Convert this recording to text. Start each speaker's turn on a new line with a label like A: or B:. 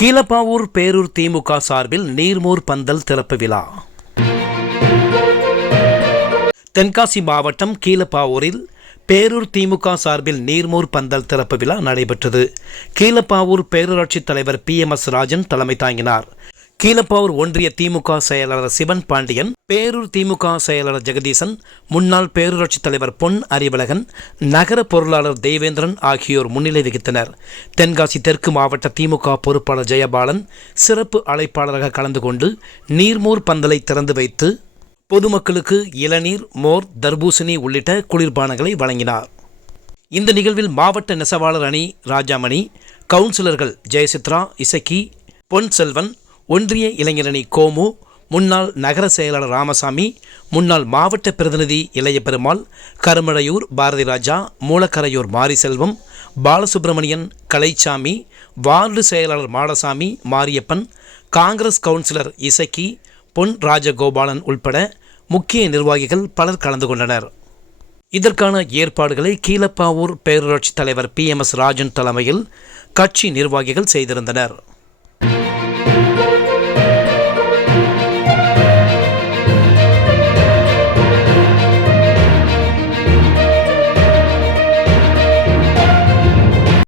A: கீழப்பாவூர் பேரூர் திமுக சார்பில் நீர்மூர் பந்தல் திறப்பு விழா. தென்காசி மாவட்டம் கீழப்பாவூரில் பேரூர் திமுக சார்பில் நீர்மூர் பந்தல் திறப்பு விழா நடைபெற்றது. கீழப்பாவூர் பேரூராட்சி தலைவர் பி எம் எஸ் ராஜன் தலைமை தாங்கினார். கீழப்பாவூர் ஒன்றிய திமுக செயலாளர் சிவன் பாண்டியன் பேரூர் திமுக செயலாளர் ஜெகதீசன் முன்னாள் பேரூராட்சித் தலைவர் பொன் அறிவழகன் நகர பொருளாளர் தேவேந்திரன் ஆகியோர் முன்னிலை வகித்தனர். தென்காசி தெற்கு மாவட்ட திமுக பொறுப்பாளர் ஜெயபாலன் சிறப்பு அழைப்பாளராக கலந்து கொண்டு நீர்மூர் பந்தலை திறந்து வைத்து பொதுமக்களுக்கு இளநீர் மோர் தர்பூசணி உள்ளிட்ட குளிர்பானங்களை வழங்கினார். இந்த நிகழ்வில் மாவட்ட நெசவாளர் அணி ராஜாமணி கவுன்சிலர்கள் ஜெயசித்ரா இசக்கி பொன் செல்வன் ஒன்றிய இளைஞரணி கோமு முன்னாள் நகர செயலாளர் ராமசாமி முன்னாள் மாவட்ட பிரதிநிதி இளைய பெருமாள் கருமழையூர் பாரதி ராஜா மூலக்கரையூர் மாரிசெல்வம் பாலசுப்பிரமணியன் கலைச்சாமி வார்டு செயலாளர் மாடசாமி மாரியப்பன் காங்கிரஸ் கவுன்சிலர் இசக்கி பொன் ராஜகோபாலன் உள்பட முக்கிய நிர்வாகிகள் பலர் கலந்து கொண்டனர். இதற்கான ஏற்பாடுகளை கீழப்பாவூர் பேரூராட்சி தலைவர் பி எம் எஸ் ராஜன் தலைமையில் கட்சி நிர்வாகிகள் செய்திருந்தனர்.